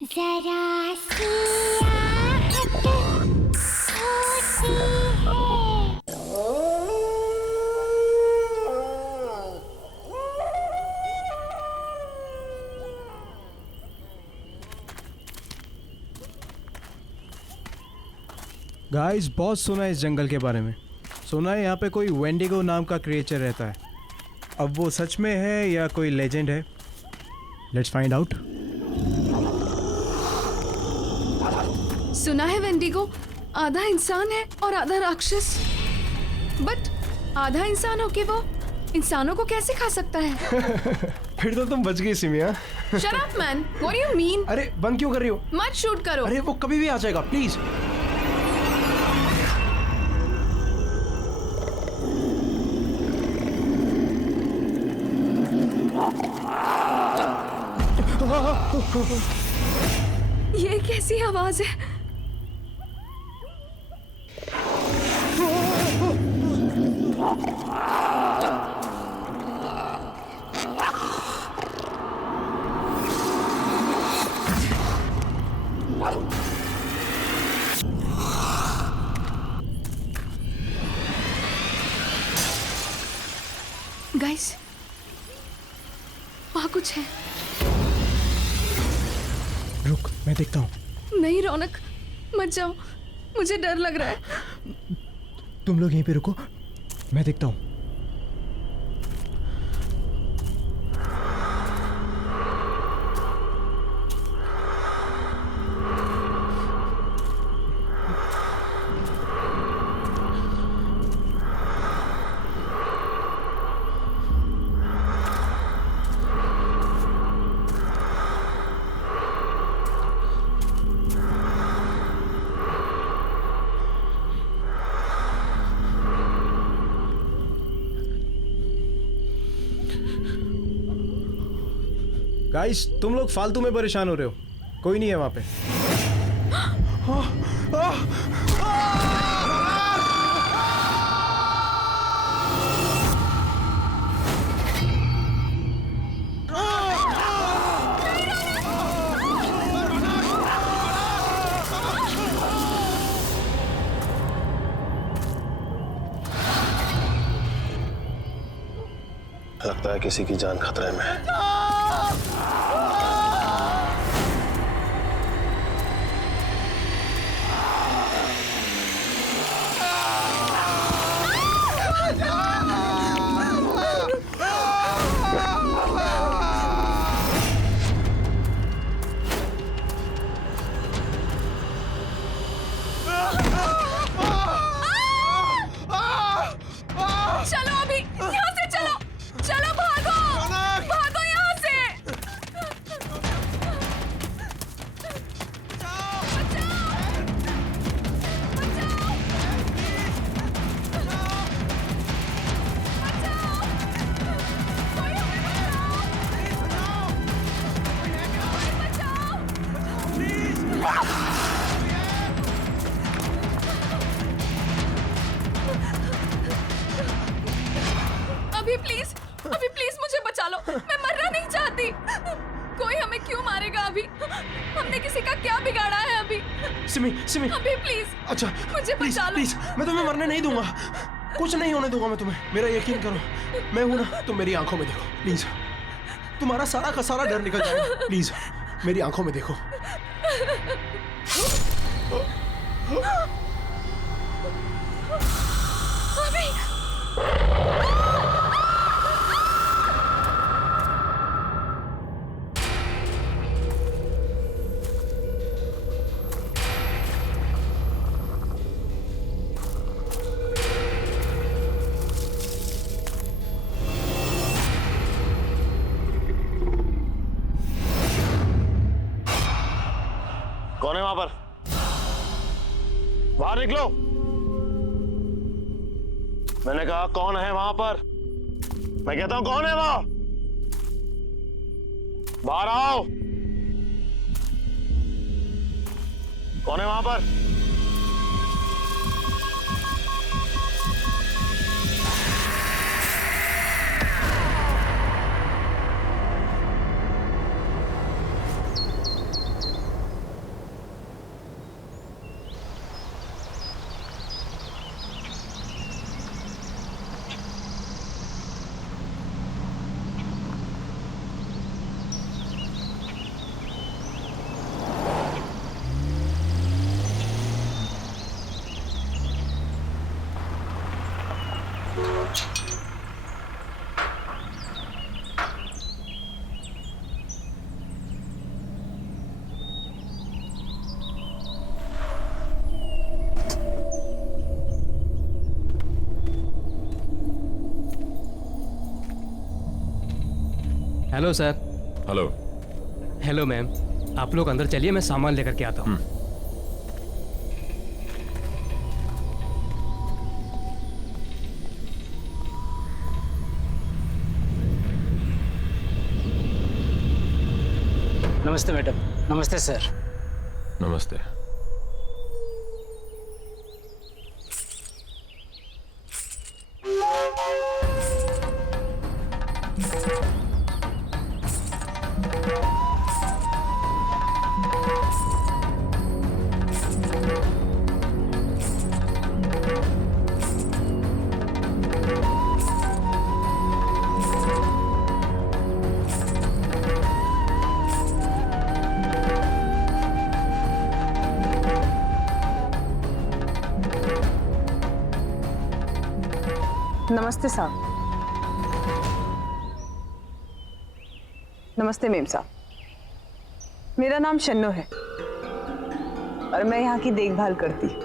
जरा सी आहट होती है। गाइस बहुत सुना है इस जंगल के बारे में। सुना है यहाँ पे कोई वेंडिगो नाम का क्रिएचर रहता है। अब वो सच में है या कोई लेजेंड है? Let's find out. सुना है वेंडिगो आधा इंसान है और आधा राक्षस। बट आधा इंसान होके वो इंसानों को कैसे खा सकता है? फिर तो तुम बच गई सिमिया। Shut up man, what do you mean? अरे बंद क्यों कर रही हो? मत शूट करो। अरे वो कभी भी आ जाएगा, प्लीज। ये कैसी आवाज है? गाइस, वहाँ कुछ है। रुक, मैं देखता हूँ। नहीं रौनक, मत जाओ, मुझे डर लग रहा है। तुम लोग यहीं पे रुको, मैं देखता हूँ। गाइस, तुम लोग फालतू में परेशान हो रहे हो। कोई नहीं है वहां पे। लगता है किसी की जान खतरे में है। चलो अभी यहाँ से चलो, चलो भागो, भागो यहाँ से। अभी प्लीज मुझे बचा लो, मैं मरना नहीं चाहती। कोई हमें क्यों मारेगा अभी? हमने किसी का क्या बिगाड़ा है अभी? सिमी अभी प्लीज, अच्छा मुझे बचा लो। प्लीज, मैं तुम्हें मरने नहीं दूंगा। कुछ नहीं होने दूंगा मैं तुम्हें। मेरा यकीन करो, मैं हूं ना। तुम मेरी आंखों में देखो प्लीज। तुम्हारा सारा का सारा डर निकल जाएगा। प्लीज मेरी आंखों में देखो। अभी कौन है वहां पर? बाहर निकलो। मैंने कहा कौन है वहां पर? मैं कहता हूं कौन है वहां? बाहर आओ। कौन है वहां पर? Hello sir. Hello. Hello ma'am, आप लोग अंदर चलिए, मैं सामान लेकर के आता हूँ। नमस्ते मैडम। नमस्ते सर। नमस्ते। नमस्ते साहब। नमस्ते मेम साहब, मेरा नाम शन्नो है और मैं यहाँ की देखभाल करती हूँ।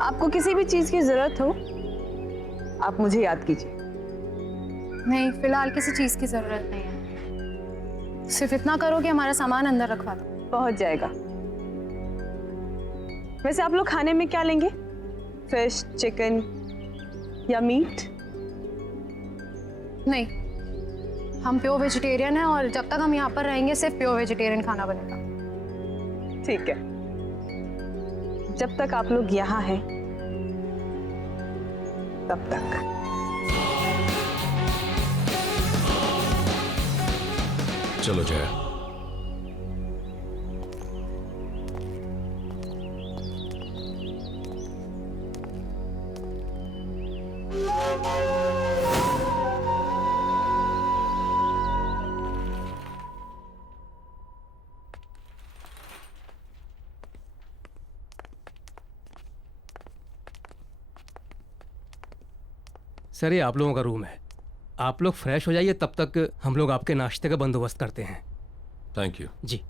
आपको किसी भी चीज की जरूरत हो आप मुझे याद कीजिए। नहीं, फिलहाल किसी चीज की जरूरत नहीं है। सिर्फ इतना करो कि हमारा सामान अंदर रखवा दो। पहुंच जाएगा। वैसे आप लोग खाने में क्या लेंगे? फिश, चिकन या मीट? नहीं, हम प्योर वेजिटेरियन हैं और जब तक हम यहाँ पर रहेंगे सिर्फ प्योर वेजिटेरियन खाना बनेगा। ठीक है, जब तक आप लोग यहाँ हैं तब तक। चलो जया। सर ये आप लोगों का रूम है, आप लोग फ्रेश हो जाइए, तब तक हम लोग आपके नाश्ते का बंदोबस्त करते हैं। Thank you. जी।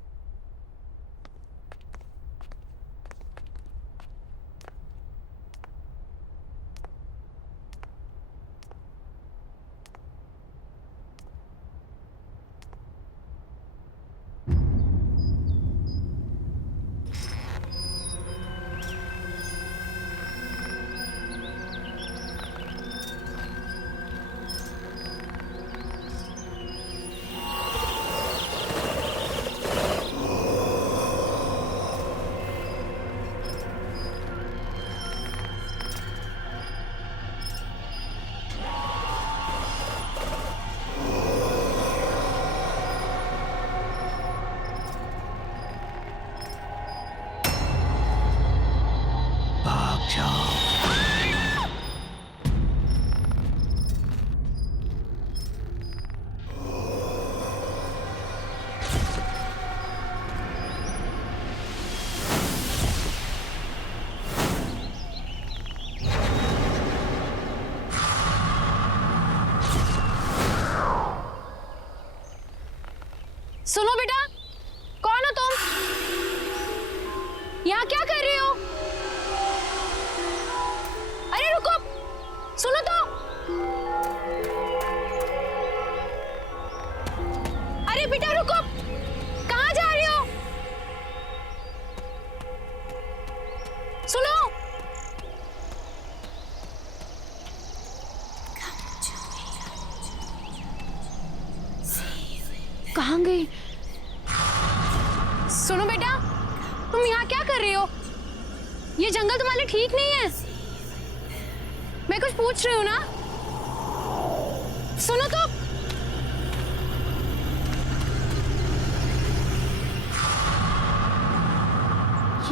सुनो बेटा, कौन हो तुम? यहाँ क्या कर रही हो? अरे रुको, सुनो तो। अरे बेटा रुको, कहाँ जा रही हो? सुनो। कहाँ गई? सुनो बेटा, तुम यहाँ क्या कर रही हो? ये जंगल तुम्हारे लिए ठीक नहीं है। मैं कुछ पूछ रही हूँ ना, सुनो तो।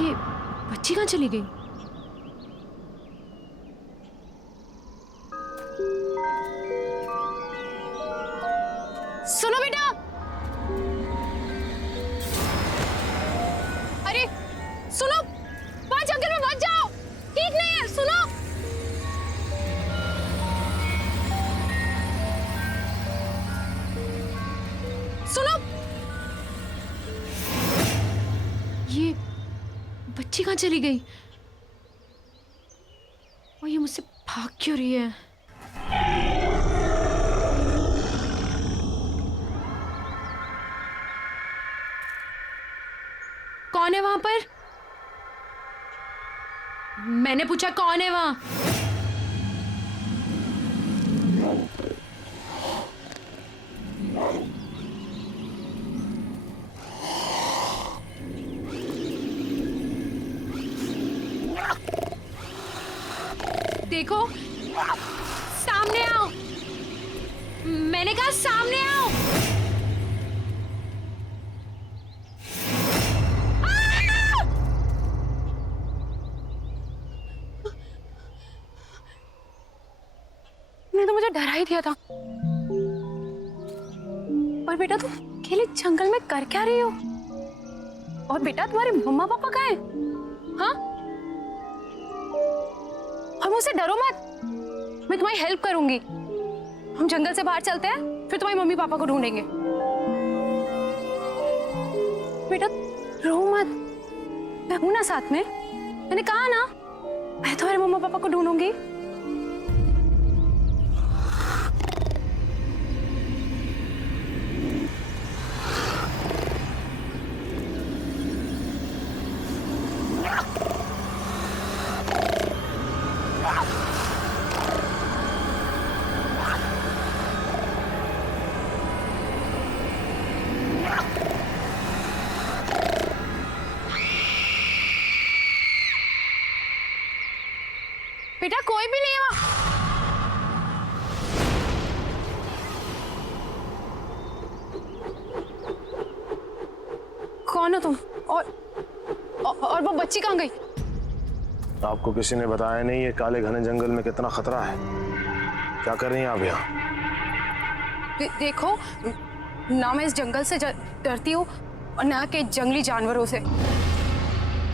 ये बच्ची कहाँ चली गई? सुनो बेटा। अरे सुनो, वहां जंगल में मत जाओ, ठीक नहीं है। सुनो। सुनो। ये बच्ची कहाँ चली गई? और ये मुझसे भाग क्यों रही है? कौन है वहां पर? मैंने पूछा कौन है वहां? देखो, सामने आओ। मैंने कहा सामने आओ। तो मुझे डरा ही दिया था। और बेटा तुम अकेले जंगल में कर क्या रही हो? और बेटा तुम्हारे मम्मा पापा कहाँ हैं? हाँ? और मुझसे डरो मत, मैं तुम्हारी हेल्प करूंगी। हम जंगल से बाहर चलते हैं, फिर तुम्हारी मम्मी पापा को ढूंढेंगे। बेटा रो मत, मैं हूं ना साथ में। मैंने कहा ना, मैं तुम्हारे मम्मा पापा को ढूंढूंगी। बेटा कोई भी नहीं है वहां। कौन हो तुम? और वो बच्ची कहाँ गई? आपको किसी ने बताया नहीं ये काले घने जंगल में कितना खतरा है? क्या कर रही हैं आप यहाँ? देखो ना, मैं इस जंगल से डरती हूँ और ना के जंगली जानवरों से।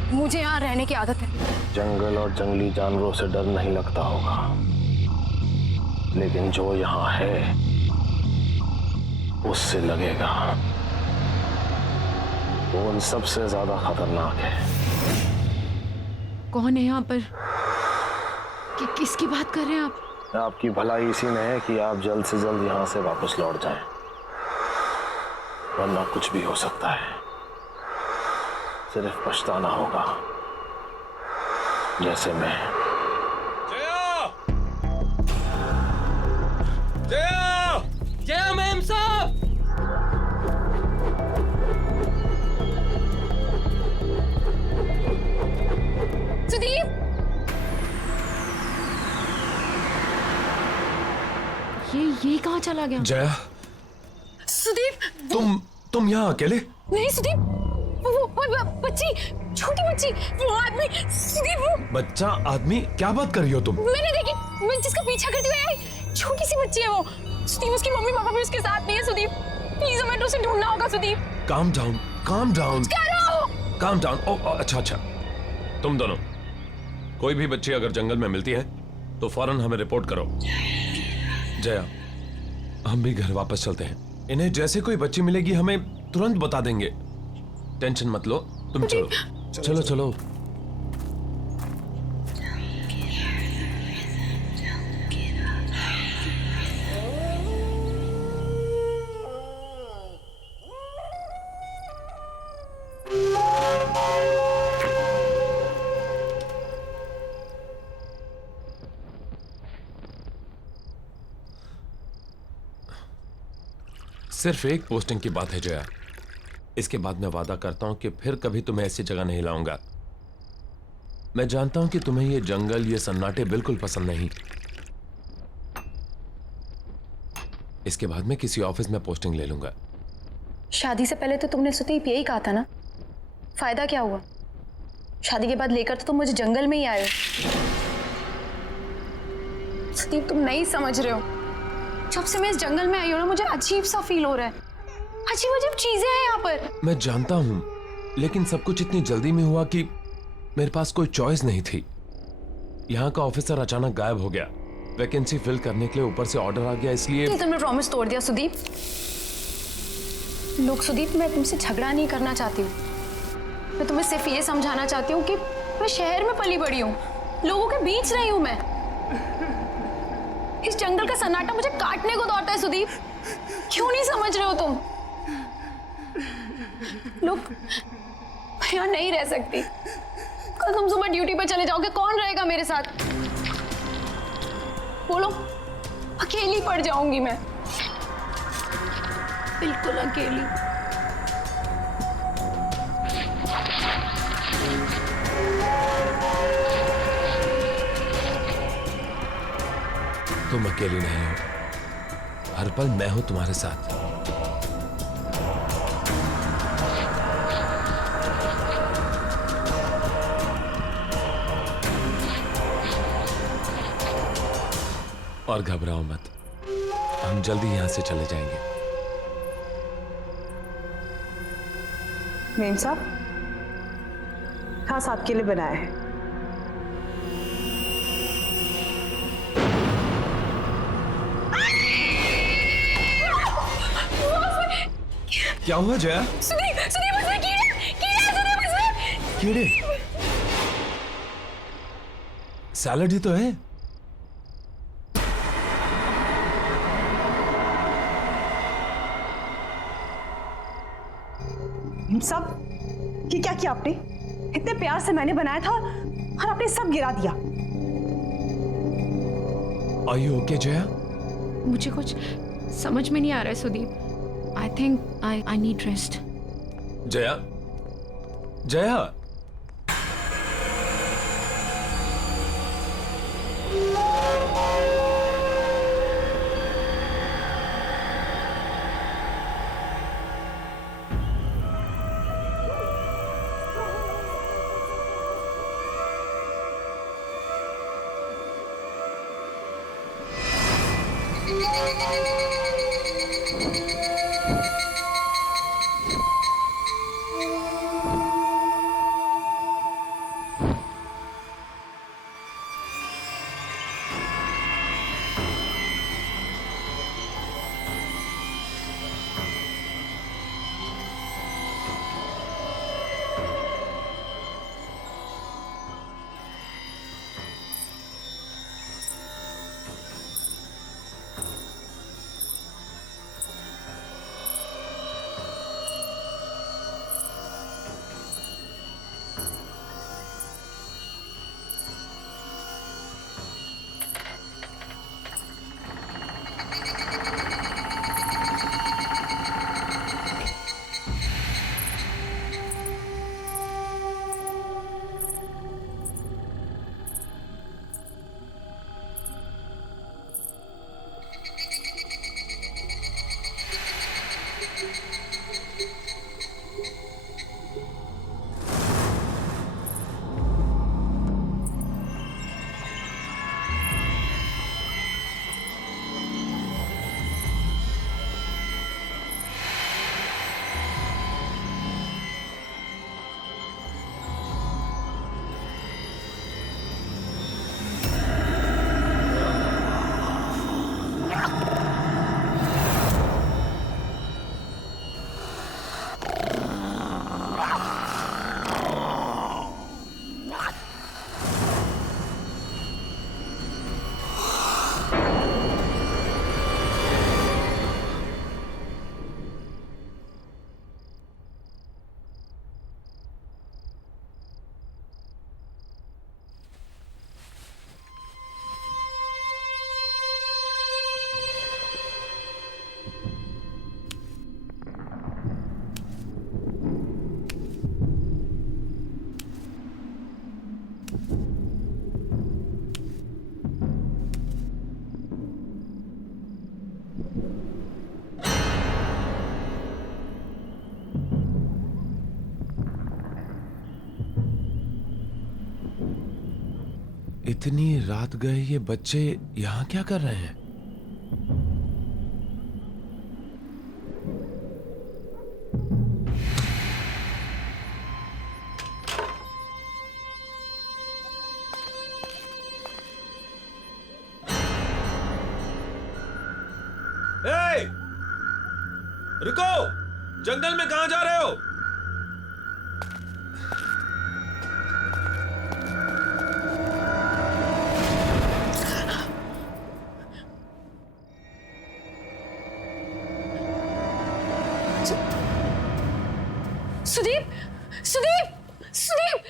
मुझे यहाँ रहने की आदत है। जंगल और जंगली जानवरों से डर नहीं लगता होगा, लेकिन जो यहाँ है उससे लगेगा। वो उन सबसे ज्यादा खतरनाक है। कौन है यहाँ पर? किसकी बात कर रहे हैं आप? आपकी भलाई इसी में है कि आप जल्द से जल्द यहाँ से वापस लौट जाएं, वरना कुछ भी हो सकता है। सिर्फ पछताना होगा, जैसे मैं। जया मैम साहब! सुदीप! ये कहाँ चला गया? जया, सुदीप! तुम यहाँ अकेले? नहीं सुदीप, वो बच्ची, छोटी बच्ची, वो आदमी, सुदीप वो। बच्चा आदमी? क्या बात कर रही हो तुम? मैंने देखी, मैं जिसका पीछा करती हुई आई, छोटी सी बच्ची है वो। सुदीप उसकी मम्मी पापा भी उसके साथ नहीं है। सुदीप प्लीज हमें उसे ढूंढना होगा। Sudeep calm down, calm down, क्या रहा हो? Calm down. ओ अच्छा अच्छा, तुम दोनों कोई भी बच्ची अगर जंगल में मिलती है तो फौरन हमें रिपोर्ट करो। जया, हम भी घर वापस चलते हैं। इन्हें जैसे कोई बच्ची मिलेगी हमें तुरंत बता देंगे। टेंशन मत लो, तुम चलो चलो चलो। सिर्फ एक पोस्टिंग की बात है जया, इसके बाद मैं वादा करता हूं कि फिर कभी तुम्हें ऐसी जगह नहीं लाऊंगा। मैं जानता हूं कि तुम्हें ये जंगल, ये सन्नाटे बिल्कुल पसंद नहीं। इसके बाद मैं किसी ऑफिस में पोस्टिंग ले लूंगा। शादी से पहले तो तुमने सुदीप यही कहा था ना, फायदा क्या हुआ? शादी के बाद लेकर तो तुम मुझे जंगल में ही आए हो। सुदीप तुम नहीं समझ रहे हो, जब से मैं इस जंगल में आई हूं ना, मुझे अजीब सा फील हो रहा है। अजीब अजीब चीजें हैं यहाँ पर। मैं जानता हूं, लेकिन सब कुछ इतनी जल्दी में हुआ कि मेरे पास कोई चॉइस नहीं थी। यहाँ का ऑफिसर अचानक गायब हो गया, वैकेंसी फिल करने के लिए ऊपर से ऑर्डर आ गया, इसलिए तुमने प्रॉमिस तोड़ दिया सुदीप। लोग सुदीप, मैं तुमसे झगड़ा नहीं करना चाहती हूँ, मैं तुम्हें सिर्फ ये समझाना चाहती हूँ कि मैं शहर में पली बड़ी हूँ, लोगों के बीच रही हूँ मैं। इस जंगल का सन्नाटा मुझे काटने को दौड़ता है सुदीप, क्यों नहीं समझ रहे हो तुम? लोग मैं यहाँ नहीं रह सकती। कल तुम सुबह ड्यूटी पर चले जाओगे, कौन रहेगा मेरे साथ? बोलो, अकेली पड़ जाऊंगी मैं, बिल्कुल अकेली। तुम अकेली नहीं हो, हर पल मैं हूं तुम्हारे साथ। और घबराओ मत, हम जल्दी यहां से चले जाएंगे। मेम साहब, खास आपके लिए बनाया है। क्या हुआ जया? सुदीप, सुदीप उसमें कीड़े, कीड़े सुदीप उसमें। कीड़े? सैलड ही तो है। सब ये क्या किया आपने? इतने प्यार से मैंने बनाया था और आपने सब गिरा दिया। Are you okay, Jaya? मुझे कुछ समझ में नहीं आ रहा है Sudeep. I think I need rest. Jaya, Jaya, इतनी रात गए ये बच्चे यहां क्या कर रहे हैं? ए! रुको! जंगल में कहां जा रहे हो? सुदीप, सुदीप! सुदीप!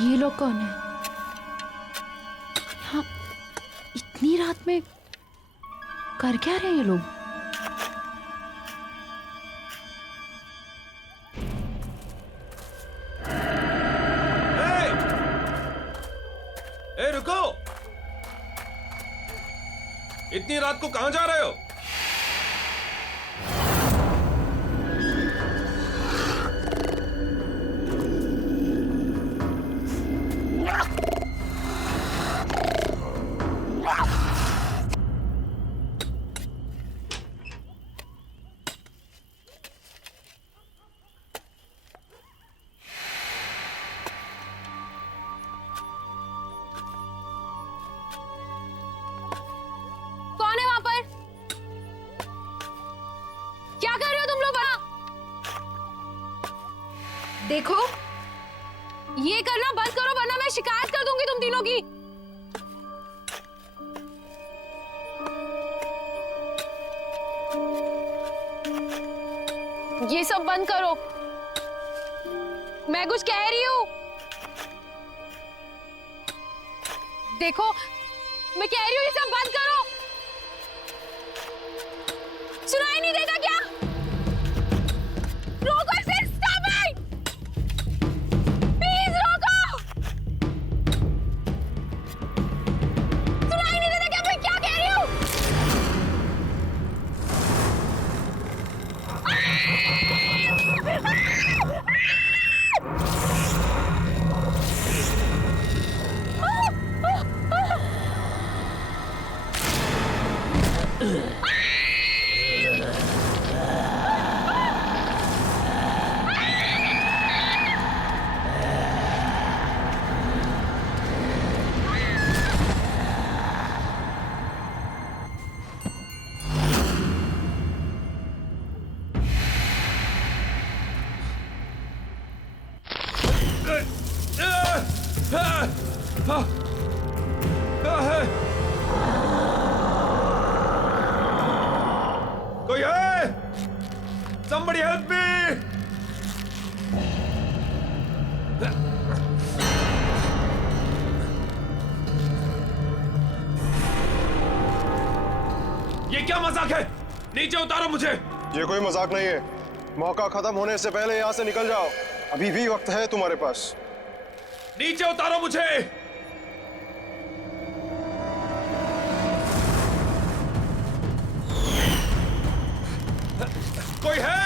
ये लोग कौन है? यहाँ इतनी रात में कर क्या रहे हैं ये लोग? ए रुको! इतनी रात को कहां जा रहे हो? कौन है वहां पर? क्या कर रहे हो तुम लोग वहां? देखो, ये करना बंद करो वरना मैं शिकायत कर दूंगी तुम तीनों की। ये सब बंद करो। मैं कुछ कह रही हूं। देखो, मैं कह रही हूं ये सब बंद करो। सुनाई नहीं देता क्या? रोको इसे, स्टॉप इट! प्लीज रोको! सुनाई नहीं देता क्या मैं क्या कह रही हूं? कोई है? Somebody help me! ये क्या मजाक है? नीचे उतारो मुझे। ये कोई मजाक नहीं है। मौका खत्म होने से पहले यहाँ से निकल जाओ। अभी भी वक्त है तुम्हारे पास। नीचे उतारो मुझे। कोई है?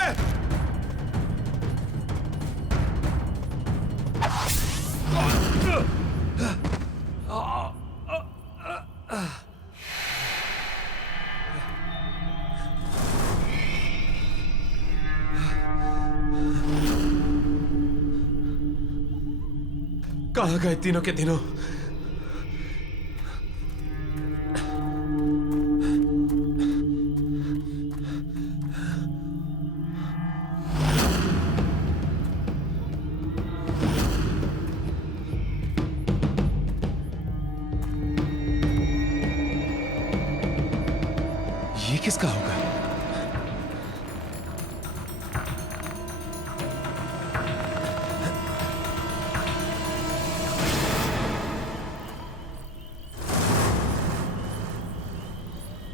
कहाँ गए तीनों के तीनों? ये किसका होगा?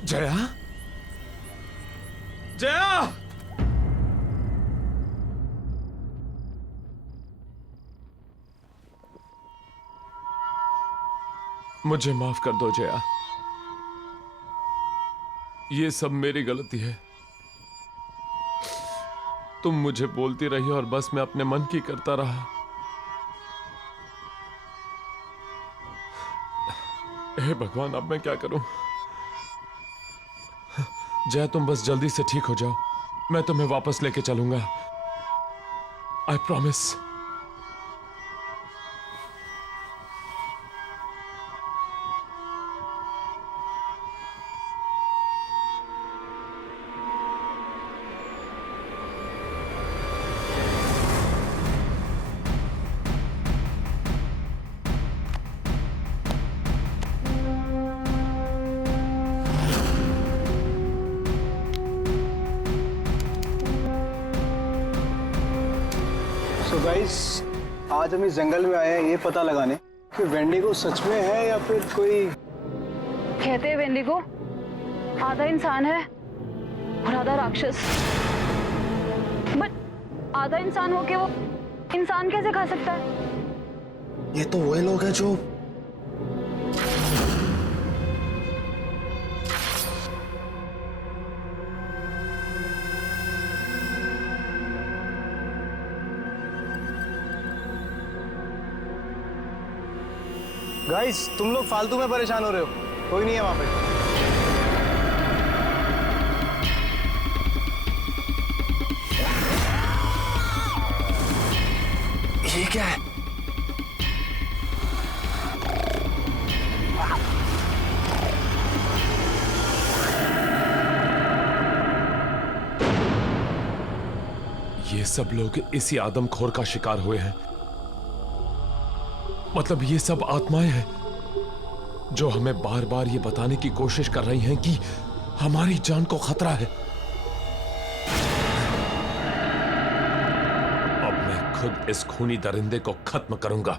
जया? जया! मुझे माफ कर दो जया। ये सब मेरी गलती है। तुम मुझे बोलती रही और बस मैं अपने मन की करता रहा। हे भगवान, अब मैं क्या करूं? जया, तुम बस जल्दी से ठीक हो जाओ, मैं तुम्हें वापस लेके चलूंगा। I promise. तो गाइस, आज हम इस जंगल में आए हैं ये पता लगाने कि वेंडिगो सच में है या फिर कोई। कहते हैं वेंडिगो आधा इंसान है और आधा राक्षस। बट आधा इंसान होके वो इंसान कैसे खा सकता है? ये तो वही लोग हैं जो गाइस, तुम लोग फालतू में परेशान हो रहे हो, कोई नहीं है वहां पे। ये क्या है? ये सब लोग इसी आदमखोर का शिकार हुए हैं। मतलब ये सब आत्माएं हैं जो हमें बार बार ये बताने की कोशिश कर रही हैं कि हमारी जान को खतरा है। अब मैं खुद इस खूनी दरिंदे को खत्म करूंगा।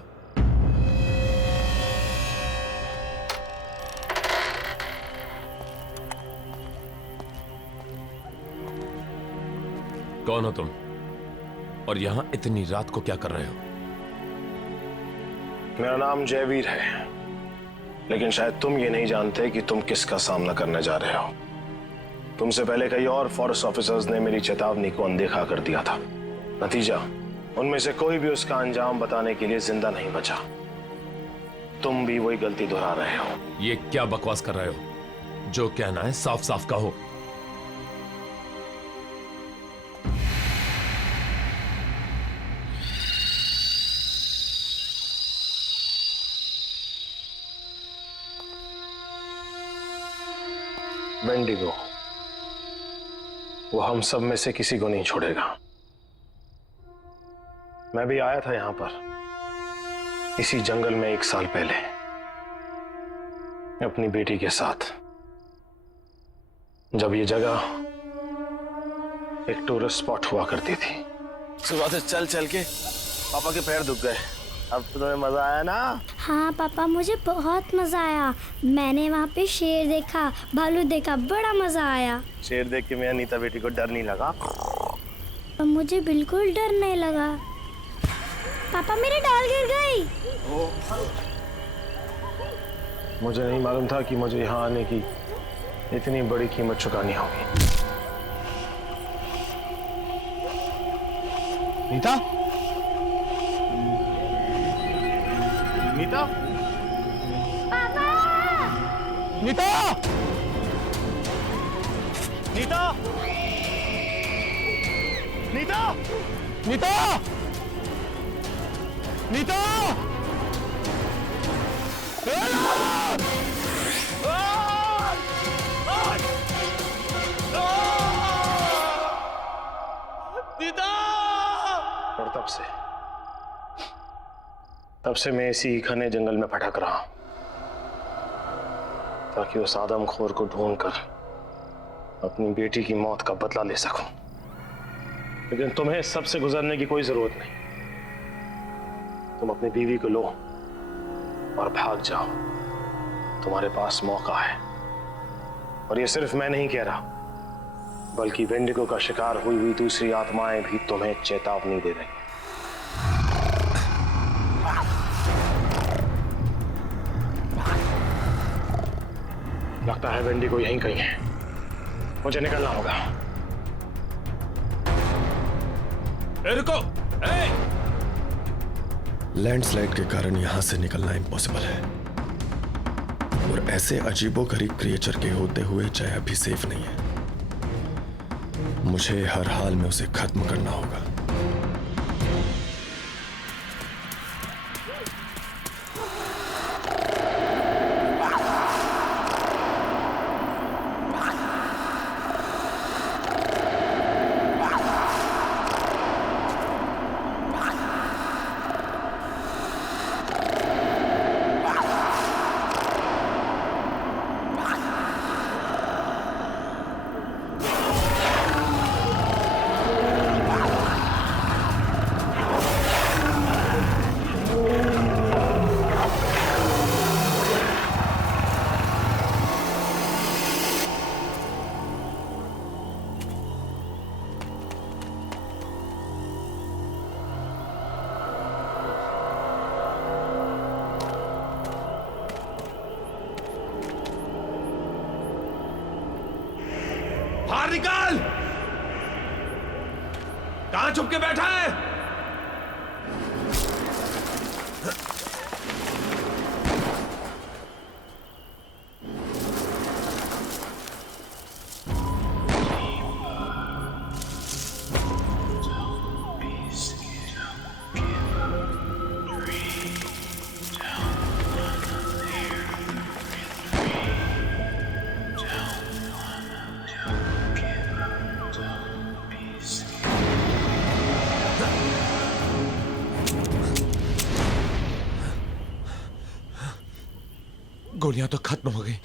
कौन हो तुम और यहां इतनी रात को क्या कर रहे हो? मेरा नाम जयवीर है, लेकिन शायद तुम ये नहीं जानते कि तुम किसका सामना करने जा रहे हो। तुमसे पहले कई और फॉरेस्ट ऑफिसर्स ने मेरी चेतावनी को अनदेखा कर दिया था। नतीजा, उनमें से कोई भी उसका अंजाम बताने के लिए जिंदा नहीं बचा। तुम भी वही गलती दोहरा रहे हो। ये क्या बकवास कर रहे हो? जो कहना है साफ साफ कहो। वेंडिगो, वो हम सब में से किसी को नहीं छोड़ेगा। मैं भी आया था यहां पर इसी जंगल में 1 साल पहले अपनी बेटी के साथ, जब ये जगह एक टूरिस्ट स्पॉट हुआ करती थी। सुबह से चल चल के पापा के पैर दुख गए। अब तो तुम्हें मजा आया ना? हाँ पापा, मुझे बहुत मजा आया। मैंने वहाँ पे शेर देखा, भालू देखा, बड़ा मजा आया। शेर देख के मेरा नीता बेटी को डर नहीं लगा? मुझे बिल्कुल डर नहीं लगा। पापा, मेरी डाल गिर गई। मुझे नहीं मालूम था कि मुझे यहां आने की इतनी बड़ी कीमत चुकानी होगी। नीता? नीता? पापा! नीता! नीता! नीता! नीता! नीता! और तब से मैं इसी घने जंगल में भटक रहा हूं, ताकि उस आदमखोर को ढूंढकर अपनी बेटी की मौत का बदला ले सकूं। लेकिन तुम्हें इस सब से गुजरने की कोई जरूरत नहीं। तुम अपनी बीवी को लो और भाग जाओ। तुम्हारे पास मौका है। और ये सिर्फ मैं नहीं कह रहा, बल्कि वेंडिगो का शिकार हुई हुई दूसरी आत्माएं भी तुम्हें चेतावनी दे रही। लगता है वेंडिगो यहीं कहीं है। मुझे निकलना होगा। रुको! लैंडस्लाइड के कारण यहां से निकलना इम्पॉसिबल है। और ऐसे अजीबोगरीब क्रिएचर के होते हुए जया भी सेफ नहीं है। मुझे हर हाल में उसे खत्म करना होगा। बाहर निकाल! कहां छुप के बैठा है? गोलियां तो खत्म हो गई।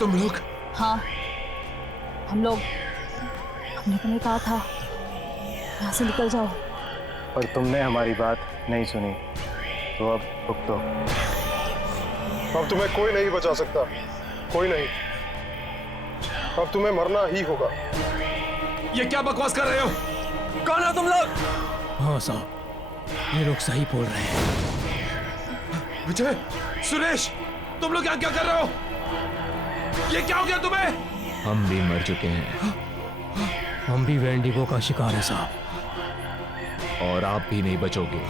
तुम लोग? हाँ, हमने तुम्हें कहा था यहाँ से निकल जाओ। और तुमने हमारी बात नहीं सुनी, तो अब भुगतो। अब तुम्हें कोई नहीं बचा सकता, कोई नहीं। अब तुम्हें मरना ही होगा। ये क्या बकवास कर रहे हो? कौन हो तुम लोग? हाँ साहब, ये लोग सही बोल रहे हैं। विजय, सुरेश, तुम लोग यहाँ क्या कर रहे हो? ये क्या हो गया तुम्हें? हम भी मर चुके हैं। हम भी वेंडिगो का शिकार है साहब। और आप भी नहीं बचोगे।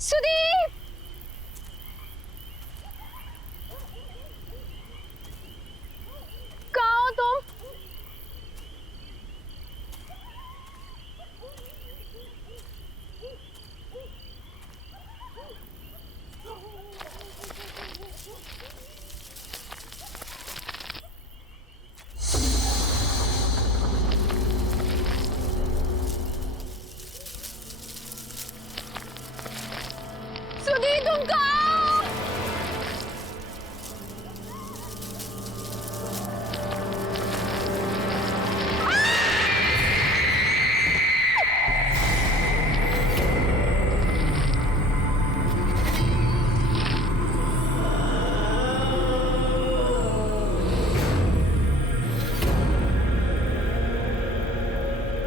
सुदीप! कहाँ हो तुम? सुदीप तुम कहाँ हो?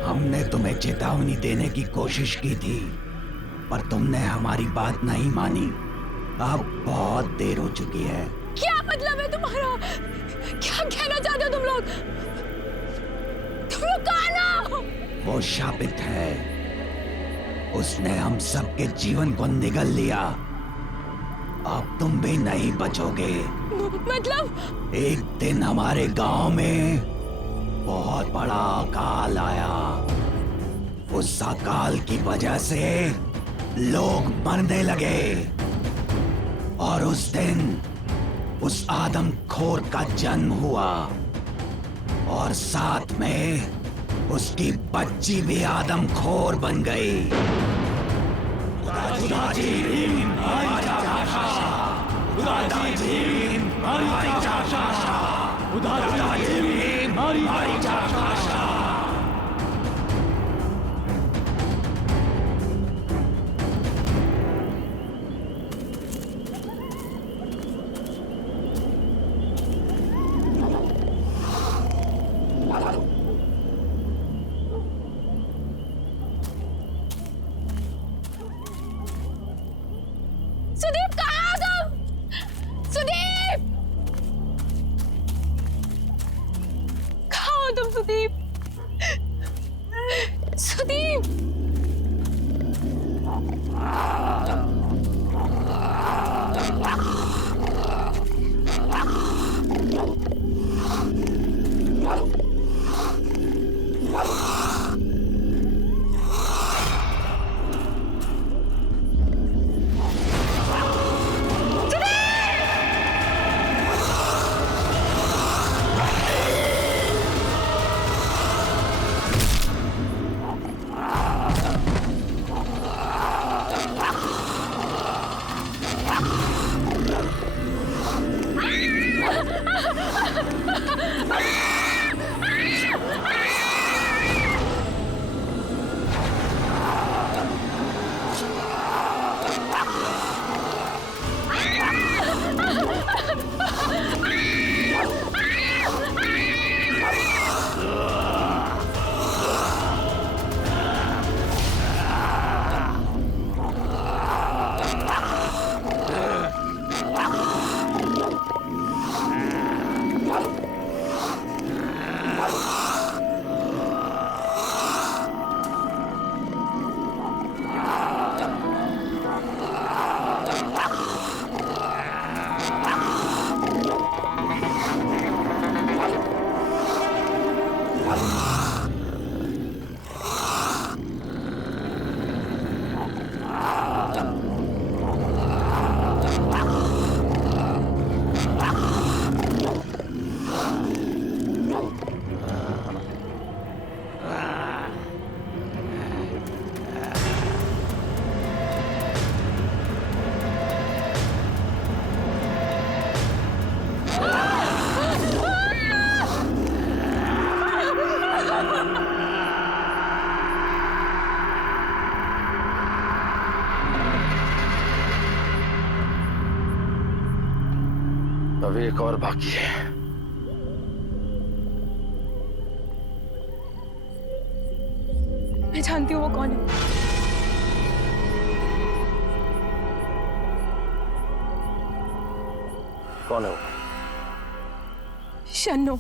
हमने तुम्हें चेतावनी देने की कोशिश की थी, पर तुमने हमारी बात नहीं मानी। अब बहुत देर हो चुकी है। क्या मतलब है तुम्हारा? क्या कहना चाहते हो तुम लोग? तुम लोग कहाँ ना? वो शापित है, उसने हम सबके जीवन को निगल लिया। अब तुम भी नहीं बचोगे। मतलब? एक दिन हमारे गांव में बहुत बड़ा अकाल आया। उस अकाल की वजह से लोग मरने लगे, और उस दिन उस आदमखोर का जन्म हुआ, और साथ में उसकी बच्ची भी आदमखोर बन गई। सुदीप कहाँ हो तुम? सुदीप! कहाँ हो तुम सुदीप? सुदीप! अभी एक और बाकी है। मैं जानती हूँ वो कौन है। कौन है वो? शन्नो।